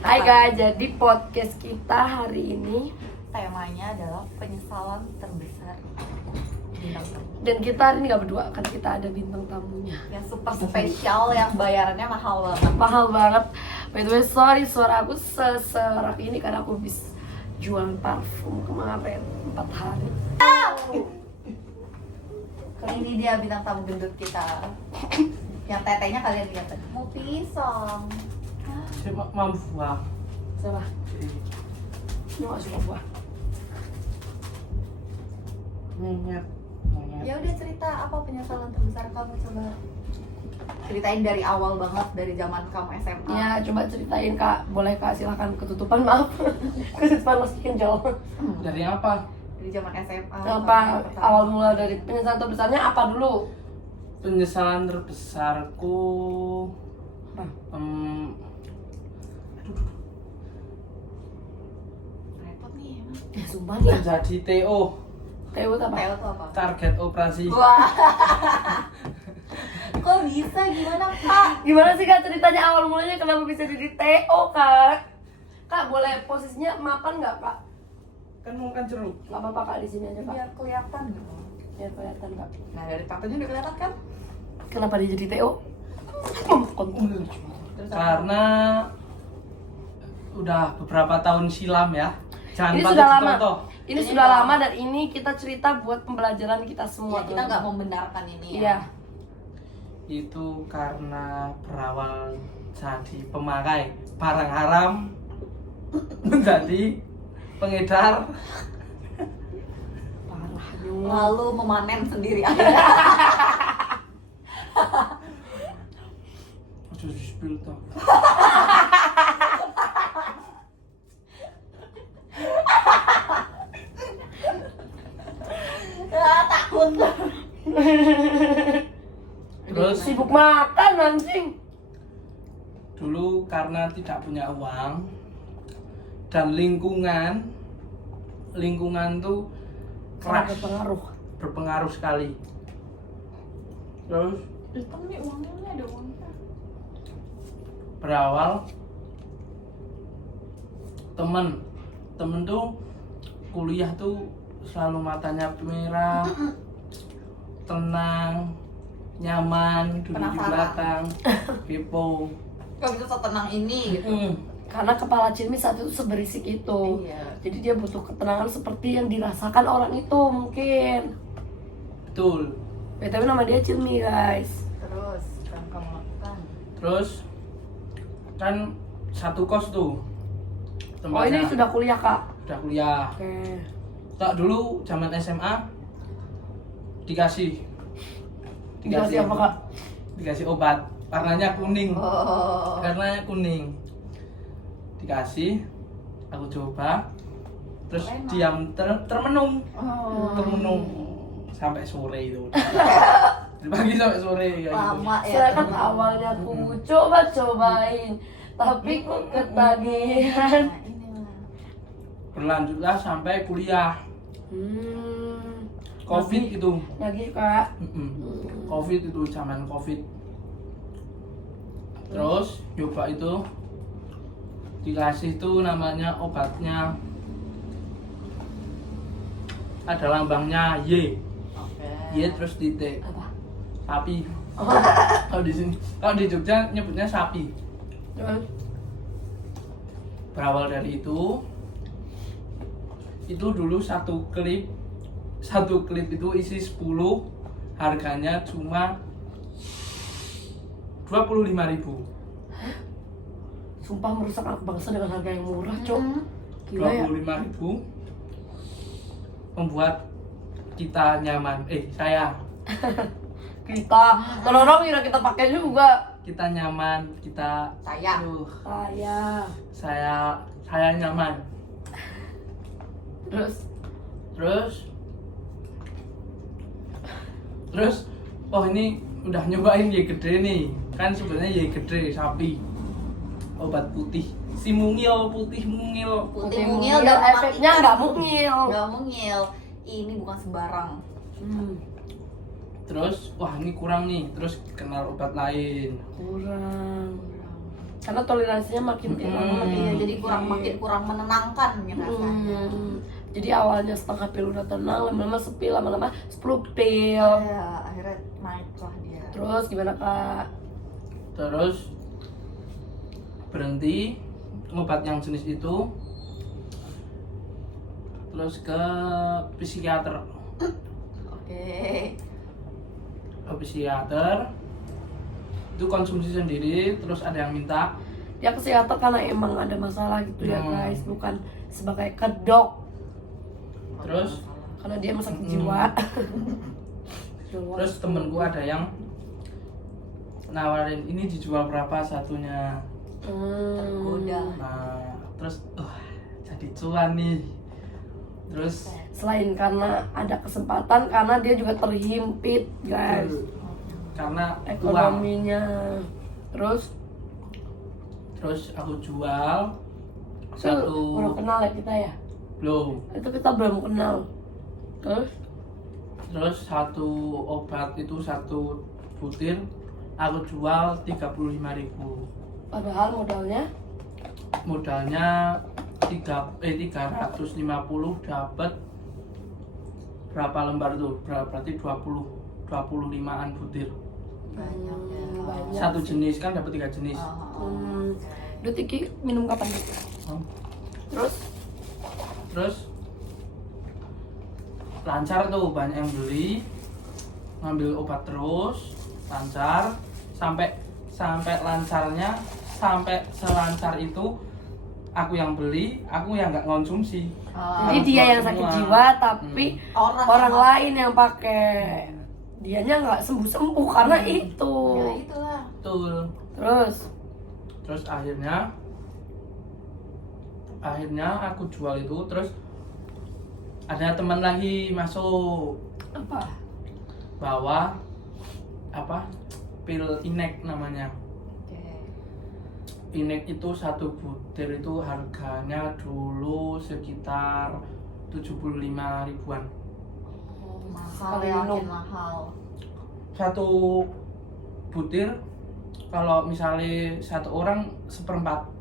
Hai guys, jadi podcast kita hari ini temanya adalah penyesalan terbesar bintang tamu. dan kita hari ini gak berdua, kan kita ada bintang tamunya Yang super spesial, yang bayarannya mahal banget. mahal banget. By the way, sorry suara aku seserak ini karena aku habis jualan parfum kemarin 4 hari. Ini dia bintang tamu gendut kita. Yang tetenya kalian lihat tadi. Mau pisang. Mam buah. Coba, ini gak suka buah. Nyet. Ya udah, cerita apa penyesalan terbesar kamu, coba ceritain dari awal banget, dari zaman kamu SMA. Ya coba ceritain kak, boleh kak, silahkan ketutupan, maaf. Ketutupan masukin jauh. Dari apa? Dari zaman SMA. Apa awal mula dari penyesalan terbesarnya apa dulu? Penyesalan terbesarku Apa? Repot nih emang. Ya sumpah nih. Menjadi TO, Teo itu apa? Teo tuh apa? target operasi. Wah. Kok bisa, gimana Kak? Gimana sih kak ceritanya awal mulanya kenapa bisa jadi TO kak? Kak boleh posisinya mapan nggak kak? Kan mau kan jeruk. Gak apa-apa kak, di sini aja kak. Biar kelihatan gitu. Biar kelihatan kak. Nah, dari tampilnya udah kelihatan kan? Kenapa dia jadi TO? Konten. Terus apa? Karena udah beberapa tahun silam ya. Jangan Ini patut sudah lama. dicontoh. Ini Ini sudah udah lama lama. dan ini kita cerita buat pembelajaran kita semua. Ya, kita nggak membenarkan ini ya. Iya. Itu karena berawal jadi pemakai barang haram menjadi pengedar. Parah juga. Lalu memanen sendiri. Aduh, spill toh. Takut. Terus Sibuk makan anjing. dulu karena tidak punya uang dan lingkungan tuh keras, berpengaruh sekali. Terus Hitam nih uangnya, nih ada uangnya. berawal temen tuh kuliah tuh selalu matanya merah, tenang, nyaman, duduk di Penasaran. belakang, kepo. Kok bisa setenang ini gitu. Karena kepala Cilmi saat itu seberisik itu. Iya. Jadi dia butuh ketenangan seperti yang dirasakan orang itu mungkin. Betul. BTW nama dia Cilmi guys. Terus yang kamu lakukan? Terus kan satu kos tuh Oh ini sudah kuliah kak? udah kuliah. Oke. Tak dulu zaman SMA dikasih Dikasih apa kak? dikasih obat warnanya kuning. Oh. Warnanya kuning. Dikasih, aku coba, terus Enak. diam termenung Oh. sampai sore itu. Dari pagi sampai sore kayak gitu. Lama ya. Sedangkan awalnya aku coba-cobain, tapi kok ketagihan. Nah, ini lah. Berlanjutlah sampai kuliah. Covid itu. Lagi kak. Covid itu zaman Covid. Terus coba itu dikasih tuh namanya obatnya ada lambangnya Y. Oke. Y terus titik. Apa? Sapi. Oh. Kalau di sini, kalau di Jogja nyebutnya sapi. Terus? Berawal dari itu dulu satu klip itu isi 10, harganya cuma 25.000. Sumpah merusak anak bangsa dengan harga yang murah cok. Gila ya. 25.000 membuat kita nyaman. Saya Kita, kalau orang kira kita pakai juga. kita nyaman, kita Saya. aduh, saya nyaman. Terus oh ini udah nyobain Y gede nih. Kan sebenarnya Y gede sapi. Obat putih. Si mungil, putih mungil. Putih Mungil mungil dan efeknya nggak mungil. Nggak mungil. Ini bukan sembarang. Terus wah ini kurang nih. Terus kenal obat lain. Kurang. karena toleransinya makin lama makin Iya, jadi tinggi. makin kurang menenangkan ya rasanya. Jadi awalnya setengah pil udah tenang, lama-lama sepil, lama-lama 10 pil. Ya, akhirnya naik lah dia. Terus gimana Kak? Terus berhenti obat yang jenis itu, terus ke psikiater. Oke. Ke psikiater itu konsumsi sendiri, terus ada yang minta. Dia ke psikiater karena emang ada masalah gitu ya guys, bukan sebagai kedok, Terus karena dia sakit jiwa. terus temenku ada yang nawarin ini dijual berapa satunya. Tergoda. Nah, terus jadi cuan nih. Terus Selain karena ada kesempatan, karena dia juga terhimpit guys karena uang. ekonominya. Terus Aku jual itu satu baru kenal ya kita ya, belum. itu kita belum kenal. Terus satu obat itu satu butir aku jual 35.000. Padahal Modalnya 350 dapat berapa lembar tuh? Berarti 25-an butir. Banyak ya. banyak. Satu jenis kan dapat 3 jenis. Duh Tiki minum kapan gitu? Terus lancar tuh, banyak yang beli, ngambil obat terus lancar sampai lancarnya, sampai selancar itu aku yang beli, aku yang nggak konsumsi. Jadi dia yang sakit jiwa tapi orang lain yang pakai. Dianya nggak sembuh karena itu. Ya itulah. Betul. Terus akhirnya aku jual itu, terus ada teman lagi masuk Apa? bawa pil Inek namanya. Oke. Inek itu satu butir itu harganya dulu sekitar 75 ribuan. Mahal Sekali ya, minum. makin mahal. Satu butir kalau misalnya satu orang 1/4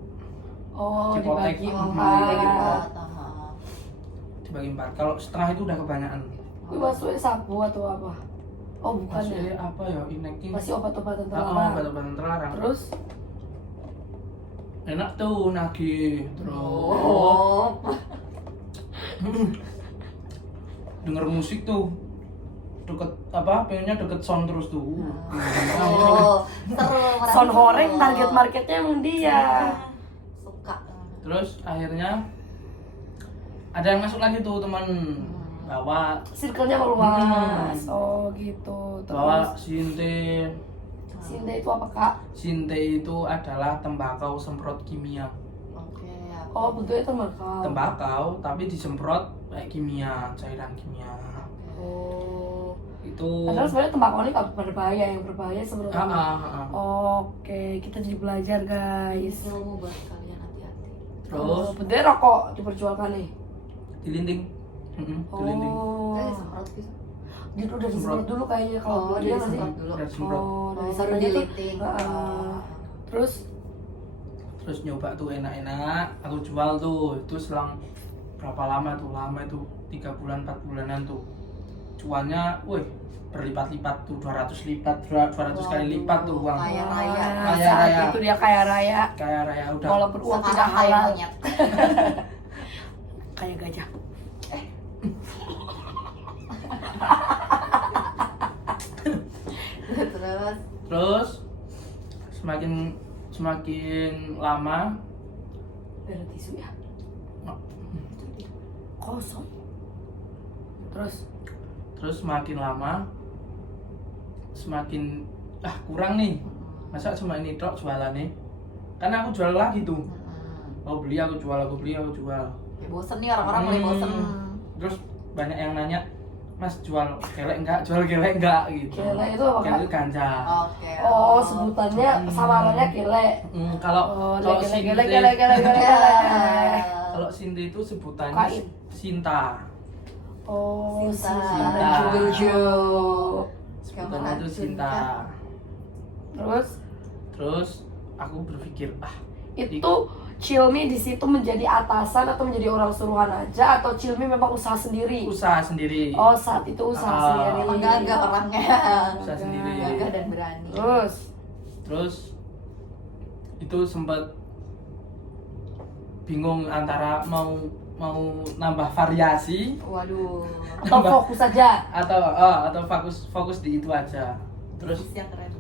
Oh, Dipotek. dibagi Oh, Dibagi empat. empat. dibagi 4. Kalau setengah itu udah kebanyakan. Itu masuknya sabu atau apa? Oh bukan ya, Maksudnya apa ya, Inek ini? masih obat-obatan Ah, terlarang. obat-obatan terlarang. Terus Enak tuh nagih. Terus Oh. denger musik tuh deket pengennya deket sound terus tuh. Oh, seru. sound horeng target marketnya emang dia. Suka. Terus akhirnya ada yang masuk lagi tuh teman, bawa Circle-nya meluas. Oh gitu. bawa Terus sinte. Sinde itu apa Kak? Sinte itu adalah tembakau semprot kimia. Oke. Oh bentuknya tembakau. Tembakau tapi disemprot kayak kimia, cairan kimia. Oh. Itu Padahal sebenarnya tembakau ini nggak berbahaya, yang berbahaya sebenarnya. ah. Oke, kita jadi belajar guys. Ilmu buat kalian, hati-hati. Terus bentuknya rokok diperjualkan nih. dilinting. Dilinting. Oh. Semprot gitu. Dia udah disemprot dulu kayaknya kalau Oh, belum dia dia nggak sih? disemprot dulu. Udah disemprot. Oh, dari Baru sananya tuh. dilinting. Terus Terus nyoba tuh enak-enak, aku jual tuh. Itu selang berapa lama tuh? Lama itu 3 bulan 4 bulanan tuh. Cuannya, wih, berlipat-lipat tuh, 200 lipat, 200 kali lipat tuh uang. Kaya raya. Wah, Kaya saat raya. itu dia kaya raya. Kayak raya udah. Walaupun uang tidak Sekarang kaya halal, monyet. kayak gajah. Terus Terus semakin lama Ada tisu ya? Kosong. terus semakin lama semakin kurang nih. Masa cuma ini tok jualannya? Karena aku jual lagi tuh. Mau beli aku jual, aku beli aku jual. ya bosen nih orang-orang mulai bosen. Terus banyak yang nanya, Mas jual kelek enggak? Jual kelek enggak gitu. Kelek itu apa, Kak? Kelek itu ganja. Oke. Oh, sebutannya samarannya kile. Kalau Oh, kalau gele. kalau Sinte itu sebutannya Kain. Sinta. Oh, Sinta. Jojo. Sebutannya itu Sinta. Terus Terus aku berpikir Itu Cilmi di situ menjadi atasan atau menjadi orang suruhan aja, atau Cilmi memang usaha sendiri? usaha sendiri. Oh, saat itu usaha sendiri. Emang gagah orangnya. Usaha sendiri. Gagah dan berani. Terus itu sempat bingung antara mau nambah variasi Waduh. atau fokus saja? atau fokus di itu aja. Terus Yang keren.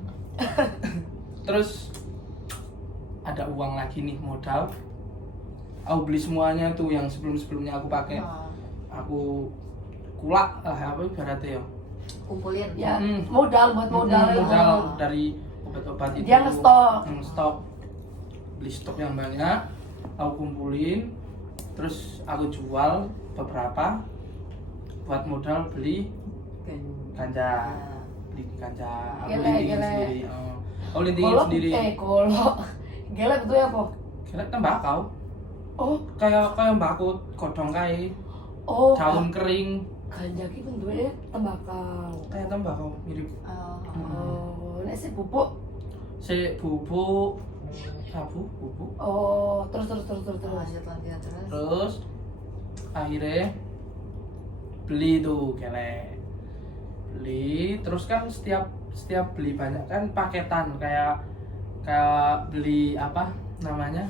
terus ada uang lagi nih, modal. Aku beli semuanya tuh yang sebelumnya aku pakai. Aku kulak apa ibaratnya ya. Kumpulin. Ya, modal buat modal. Modal dari obat-obat itu. Dia ngestok. Beli stok yang banyak, aku kumpulin, terus aku jual beberapa buat modal beli ganja. Beli ganja. Aku lintingin Gele. sendiri. Aku lintingin sendiri. Gele betul ya, Po? Gele tembakau. Oh, Kayak mbakau godong kae. oh. Daun kering. Ganja ki bentuknya tembakau. Kayak tembakau mirip. Oh, nek si bubuk. Bubuk sabu, bubuk. Oh, terus. Lanjut. Terus akhirnya beli tuh beli terus kan setiap beli banyak kan paketan kayak beli apa namanya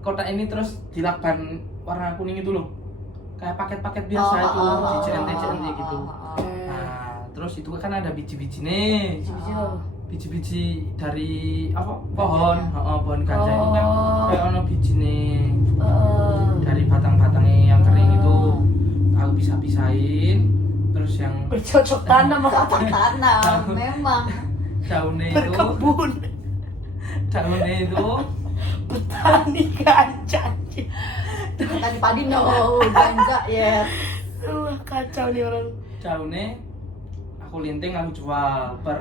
kotak ini terus dilakban warna kuning itu loh, kayak paket-paket biasa itu di JNT gitu. Nah terus itu kan ada biji-biji nih, biji-biji dari apa pohon ganja itu kan kayak ono biji nih dari batang-batangnya yang kering itu aku pisah-pisahin, terus yang bercocok tanam Tanam memang daunnya itu berkebun petani ganja. tadi padi ganja ya. Kacau nih orang. daunnya aku linting, aku jual per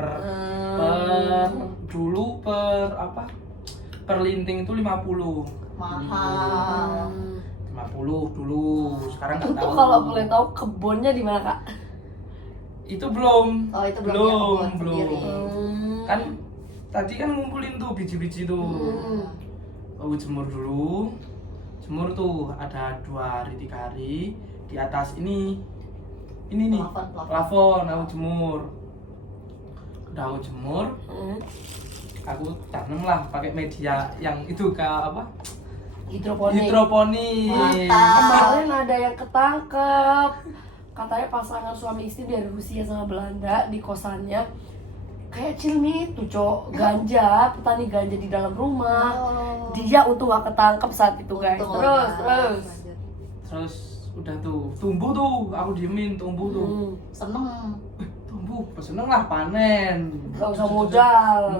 linting itu 50 mahal. 50 dulu, sekarang nggak Itu tahu. kalau boleh tahu kebunnya di mana, Kak? Itu belum. Oh, itu belum belum. sendiri. Kan tadi kan ngumpulin tuh biji-biji tuh. Aku jemur dulu. Jemur tuh ada 2 hari 3 hari di atas ini nih plafon aku jemur. Udah aku jemur, aku tanam lah pakai media yang itu kayak apa? Hidroponik. Mantap. Kemarin ada yang ketangkep. Katanya pasangan suami istri dari Rusia sama Belanda di kosannya. Kayak Cilmi itu, Cok. Ganja, petani ganja di dalam rumah. Dia untung gak ketangkep saat itu, guys. Terus udah tuh tumbuh tuh, aku diemin tumbuh tuh. Seneng. Tumbuh, seneng lah panen. Gak usah modal.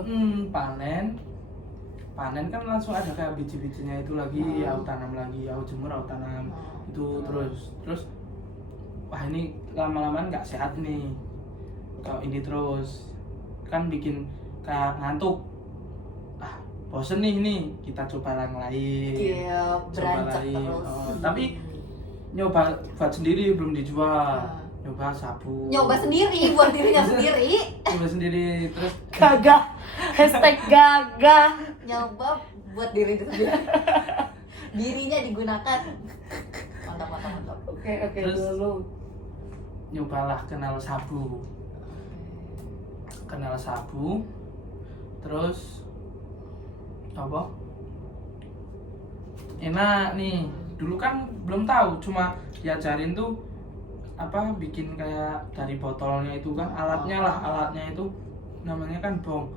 Panen kan langsung ada kayak biji-bijinya itu lagi, aku tanam lagi, aku jemur, aku tanam itu terus wah ini lama-lama nggak sehat nih kalau ini terus, kan bikin kayak ngantuk, bosen nih kita coba yang lain. Iya, berancak terus. Tapi nyoba buat sendiri belum dijual. Nyoba sabu. Nyoba sendiri buat dirinya sendiri. Nyoba sendiri terus Gagah. Hashtag gagah. Nyoba buat diri sendiri. Dirinya digunakan. Mantap. Oke, Terus dulu. nyobalah kenal sabu. Terus apa? Enak nih. Dulu kan belum tahu, cuma diajarin tuh apa bikin kayak dari botolnya itu kan alatnya itu namanya kan bong,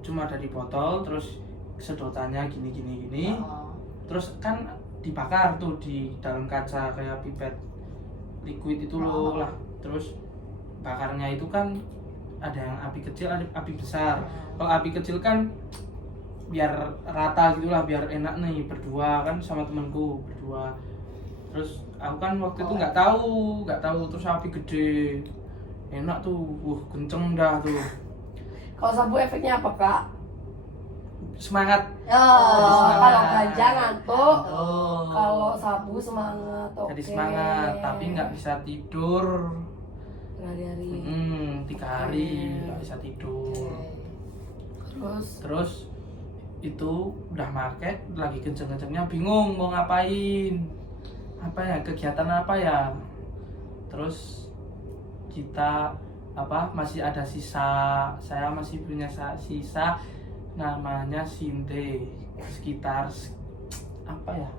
cuma dari botol terus sedotannya gini terus kan dibakar tuh di dalam kaca kayak pipet liquid itu loh lah, terus bakarnya itu kan ada yang api kecil ada api besar. Kalau api kecil kan biar rata gitulah, biar enak nih berdua kan sama temanku berdua. Terus aku kan waktu itu nggak tahu terus api gede enak tuh, kenceng dah tuh. Kalau sabu efeknya apa, Kak? Semangat. Kalau ganja ngantuk, Oh. kalau sabu semangat. Jadi semangat, tapi nggak bisa tidur. Hari-hari. 3 hari nggak bisa tidur. Terus Terus itu udah make, lagi kenceng-kencengnya bingung mau ngapain, apa ya, kegiatan apa ya. Terus kita masih ada sisa, saya masih punya sisa namanya Sinte, sekitar apa ya,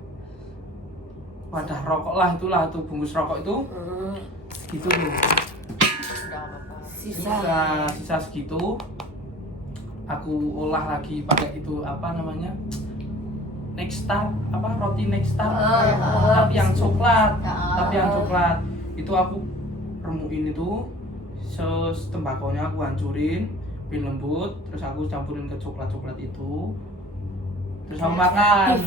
wadah rokok lah, itulah tuh bungkus rokok itu gitu tuh. Udah apa-apa. Sisa segitu aku olah lagi pakai itu Nexstar, roti Nexstar, tapi yang coklat, itu aku remukin itu, tembakonya aku hancurin, pin lembut, terus aku campurin ke coklat itu, terus aku makan.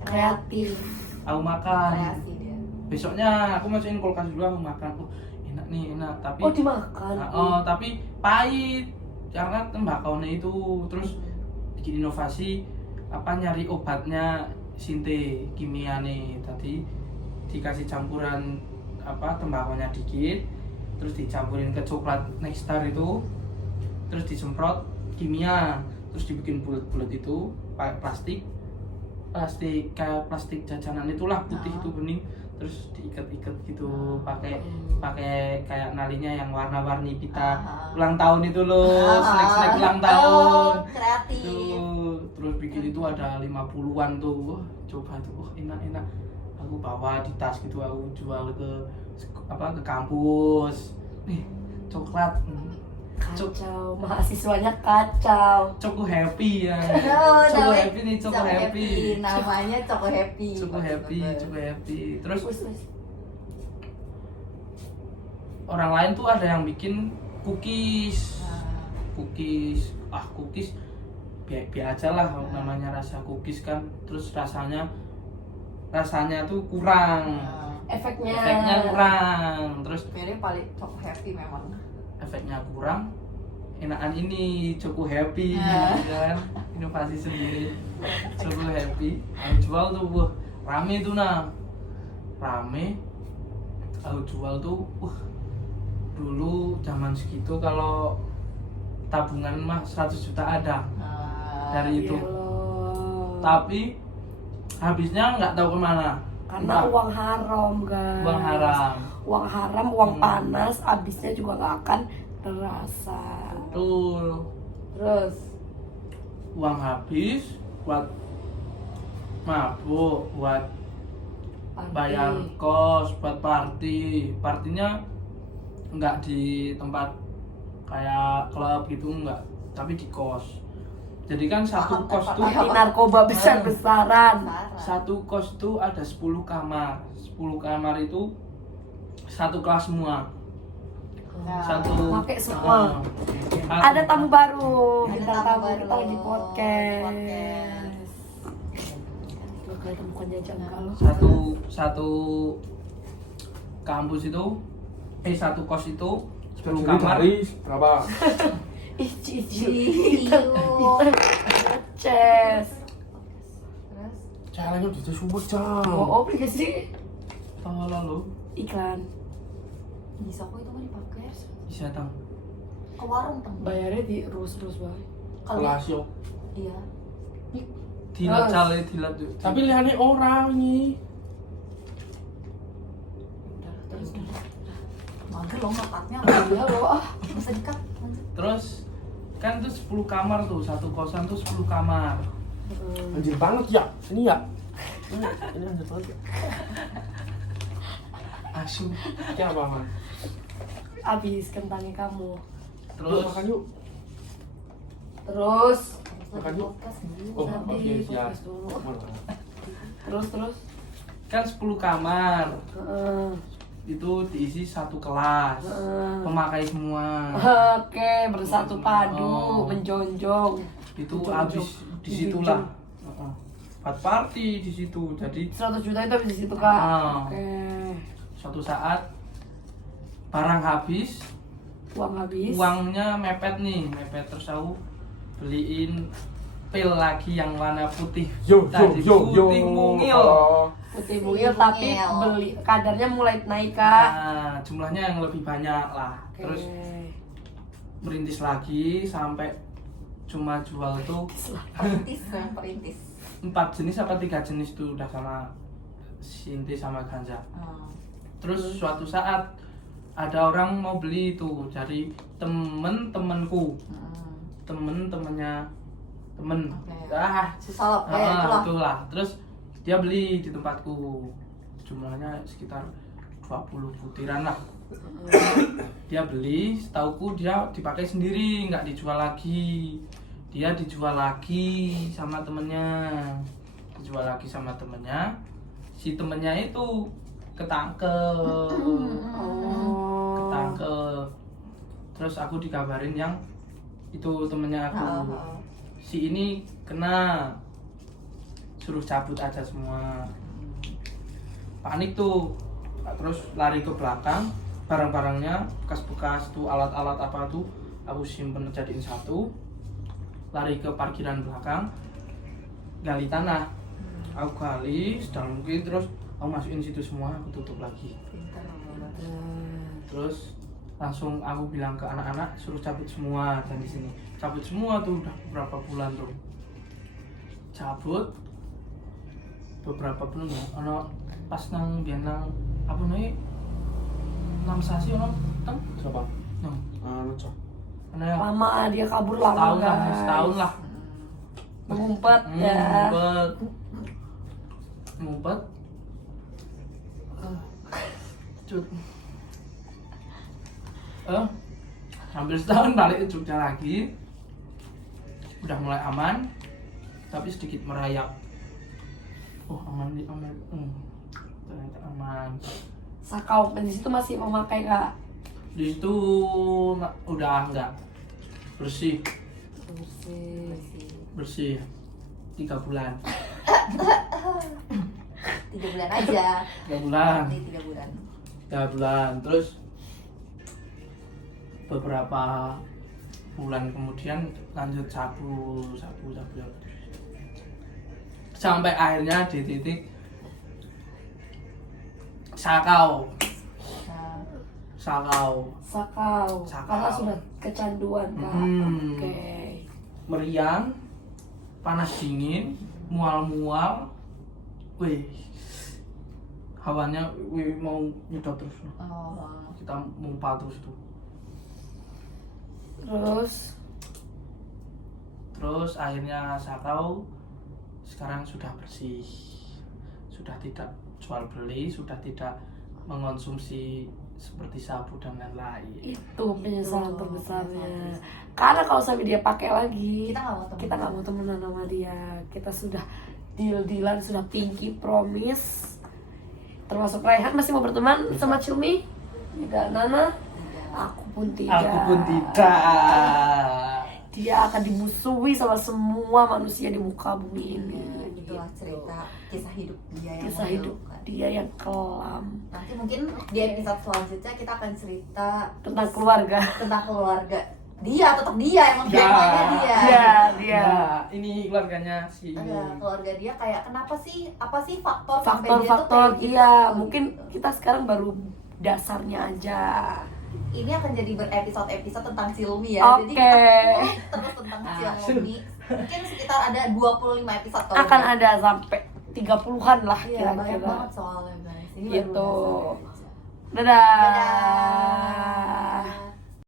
Kreatif. Aku makan. Kreasi dia. Besoknya aku masukin kulkas dulu, aku makan. Enak nih, enak. Tapi Dimakan. Tapi pahit karena tembakaunya itu. Terus bikin inovasi nyari obatnya Sinte kimia nih. Tadi dikasih campuran tembakaunya dikit, terus dicampurin ke coklat Nexstar itu, terus disemprot kimia, terus dibikin bulat-bulat itu pakai plastik kayak plastik jajanan itulah, putih itu bening, terus diikat-ikat gitu, pakai kayak nalinya yang warna-warni kita ulang tahun itu loh, snack ulang tahun. Kreatif. Tuh, terus bikin itu ada 50-an tuh. Wah, coba tuh, wah enak. Aku bawa di tas gitu, aku jual ke kampus. Nih, coklat. Kacau, mahasiswanya kacau. Choco Happy ya. Choco Happy nih, Choco Happy. Namanya Choco Happy. Choco Happy. Terus orang lain tuh ada yang bikin cookies. Cookies biar aja lah namanya, rasa cookies kan. Terus rasanya tuh kurang. Efeknya kurang. Terus Ini paling Choco Happy memang. Efeknya kurang, enakan ini Choco Happy, kan inovasi sendiri. Choco Happy aku jual tuh, rame tuh aku jual tuh. Dulu zaman segitu kalau tabungan mah 100 juta ada dari itu, tapi habisnya nggak tahu kemana. Karena uang haram, guys. Uang haram, uang panas, habisnya juga nggak akan terasa. Betul. Terus uang habis buat mabuk, buat bayar kos, buat partinya nggak di tempat kayak klub gitu, nggak, tapi di kos. Jadi kan satu kos tuh party narkoba besar-besaran. Satu kos tuh ada 10 kamar. 10 kamar itu satu kelas semua. Pakai semua. Ada tamu baru, bintang tamu kita di podcast. Ada mukanya janggal. Satu kampus itu, satu kos itu 10 kamar. Berapa? Ici. Terus Caranya di sumber jam. Oh, aplikasi Lalu iklan. bisa kok itu mah dipakai bisa tang. ke warung tang. Bayarnya di terus bae. Kalau Kelasio. iya. Dilat tuh. Tapi lihatnya orang ini. Terus. Mager loh ngangkatnya. Iya loh. Bisa dikat. Terus kan itu 10 kamar tuh, satu kosan tuh 10 kamar. Anjir banget ya. Ini ya. Ini anjir banget ya. Asu. Ini apa, Man? Habis kentangnya kamu. Yuk, Terus makan yuk. Terus Makan yuk. Podcast dulu. Oh, nanti oke, siap. podcast dulu. Mana? Terus. kan 10 kamar. Heeh. Itu diisi satu kelas. Pemakai semua. Oke, bersatu padu, Oh. menjonjong. Itu Menjonjong. habis disitulah. Buat party di situ. Jadi 100 juta itu habis di situ, Kak. Ah. Oke. suatu saat barang habis, Uang habis. uangnya mepet terus aku beliin pil lagi yang warna putih. Tadi putih mungil. Putih mungil tapi beli kadarnya mulai naik, Kak. Nah, jumlahnya yang lebih banyak lah. Oke. Terus merintis lagi sampai cuma jual tuh Perintis, yang perintis. 4 jenis apa 3 jenis tuh udah sama Sinti sama ganja. Terus suatu saat ada orang mau beli itu dari temenku, temennya temen. Oke. Si salep kayak itulah. Terus dia beli di tempatku, jumlahnya sekitar 20 butiran lah. Dia beli, setauku dia dipakai sendiri, nggak dijual lagi. Dia dijual lagi sama temennya, si temennya itu ketangkep. Terus aku dikabarin yang itu temennya aku, si ini kena, suruh cabut aja semua. Panik tuh, terus lari ke belakang, barang-barangnya bekas-bekas tuh, alat-alat apa tuh aku simpen jadiin satu, lari ke parkiran belakang, gali tanah, aku gali sedalam mungkin, terus aku masukin situ semua, aku tutup lagi. Terus langsung aku bilang ke anak-anak suruh cabut semua, dan di sini cabut semua tuh udah beberapa bulan tuh cabut beberapa bulan. Ono pas nang bianang apa nih 6 sasi ono teng Siapa? nang Cok. ana ya Lama dia kabur lama setahun lah mengumpet ya. ngumpet cut hampir setahun balik ke Jogja lagi, udah mulai aman tapi sedikit merayap. Aman ternyata aman. Sakau di situ masih memakai Kak? Di situ udah enggak, bersih 3 bulan 3 bulan aja. 3 bulan Ini 3 bulan. 3 bulan. Terus beberapa bulan kemudian lanjut sabu sampai akhirnya di titik sakau. Karena sudah kecanduan Kak. Oke. Meriang, panas dingin, mual-mual, hawanya mau nyedot terus. Kita mumpal terus tuh. Terus akhirnya sakau sekarang sudah bersih, sudah tidak jual beli, sudah tidak mengonsumsi seperti sabu dan lain-lain. Itu penyesalan terbesarnya. Karena kalau sampai dia pakai lagi, Kita nggak mau temenan sama dia. Kita sudah deal-dealan, sudah pinky promise. Termasuk Raihan masih mau berteman sama Cilmi? Tidak, Nana? Aku pun tidak. Dia akan dimusuhi sama semua manusia di muka bumi ini. Itulah cerita kisah hidup dia yang Kisah hidup dia yang kelam. Nanti mungkin di episode selanjutnya kita akan cerita Tentang keluarga. Dia, tetap dia emang temanya dia. Ini keluarganya si. Ada keluarga dia kayak kenapa sih? Apa sih faktor sampai dia tuh Faktor-faktor kayak gitu? iya, mungkin kita sekarang baru dasarnya aja. Ini akan jadi berepisode-episode tentang Cilmi ya. Oke. Jadi kita terus tentang Cilmi. Mungkin sekitar ada 25 episode kalau Akan gitu. ada sampai 30-an lah Iya, banyak kira-kira. banget soalnya guys. Ini Gitu. baru dasar aja. Dadah. Dadah.